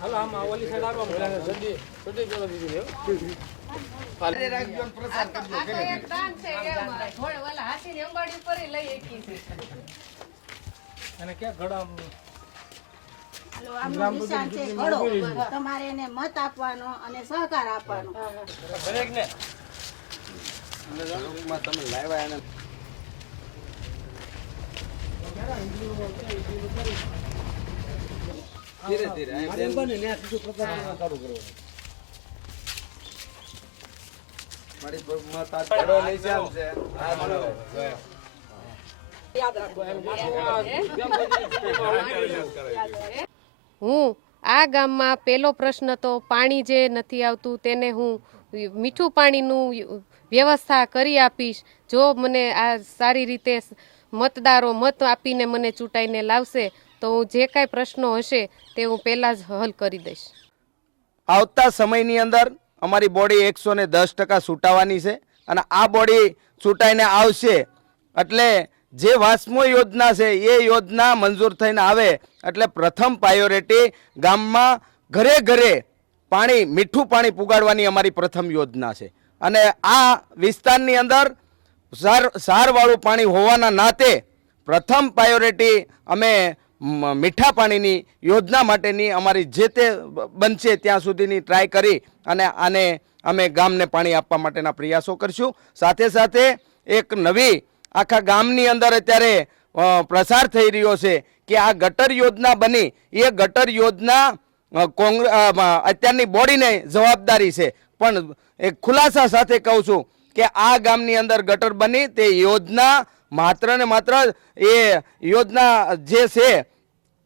હાલો આમાં ઓલી સાઈડ આવવા મળે સડી સડી કરો દીધી પાલે રાખજો અને પ્રસાર કરજો આ તો એક દાન છે એમ ઘોડે ઓલા હાથીની અંબાડી ઉપર લઈ એકી છે અને કે ઘડા હાલો આમનું નિશાન છે ઘડો તમારે એને મત આપવાનો અને સહકાર આપવાનો દરેક ને માં તમે લાવ્યા એને ધીરે ધીરે બને ને સીધું પ્રચાર ચાલુ કરવાનો મારી મત આ ઘડો લઈ છે આમ છે આ ઘડો યાદ રાખો હું આ ગામમાં પહેલો પ્રશ્ન તો પાણી જે નથી આવતું તેને હું મીઠું પાણીનું વ્યવસ્થા કરી આપીશ જો મને આ સારી રીતે મતદારો મત આપીને મને ચૂંટાઈને લાવશે તો હું જે કાંઈ પ્રશ્નો હશે તે હું પહેલાં જ હલ કરી દઈશ. આવતા સમયની અંદર અમારી બોડી 110% છૂટાવાની છે અને આ બોડી છૂટાઈને આવશે એટલે જે વાસ્મો યોજના છે એ યોજના મંજૂર થઈને આવે એટલે પ્રથમ પ્રાયોરિટી ગામમાં ઘરે ઘરે પાણી મીઠું પાણી પુગાડવાની અમારી પ્રથમ યોજના છે અને આ વિસ્તારની અંદર સારવાળું પાણી હોવાના નાતે પ્રથમ પ્રાયોરિટી અમે મીઠા પાણીની યોજના માટેની અમારી જે તે બનશે ત્યાં સુધીની ટ્રાય કરી અને આને અમે ગામને પાણી આપવા માટેના પ્રયાસો કરશું. સાથે સાથે એક નવી આખા ગામની અંદર અત્યારે પ્રસાર થઈ રહ્યો છે કે આ ગટર યોજના બની એ ગટર યોજના અત્યારની બોડીને જવાબદારી છે પણ એક ખુલાસા સાથે કહું છું કે આ ગામની અંદર ગટર બની તે યોજના માત્ર ને માત્ર એ યોજના જે છે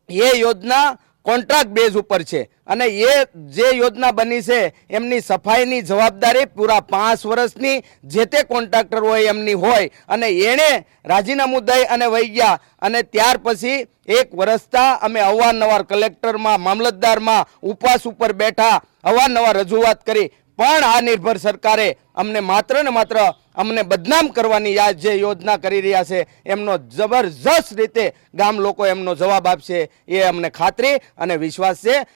એ યોજના કોન્ટ્રાક્ટ બેઝ ઉપર છે અને એ જે યોજના બની છે એમની સફાઈની જવાબદારી પૂરા 5 વર્ષની જે તે કોન્ટ્રાક્ટર હોય એમની હોય અને એણે રાજીનામું દઈ અને વહી ગયા અને ત્યાર પછી 1 વર્ષથી અમે અવારનવાર કલેક્ટરમાં મામલતદારમાં ઉપવાસ ઉપર બેઠા અવારનવાર રજૂઆત કરી પણ આ નિર્ભર સરકારે અમને માત્ર ને માત્ર અમને બદનામ કરવાની આ જે યોજના કરી રહ્યા છે એમનો જબરજસ્ત રીતે ગામ લોકો એમનો જવાબ આપશે એ અમને ખાતરી અને વિશ્વાસ છે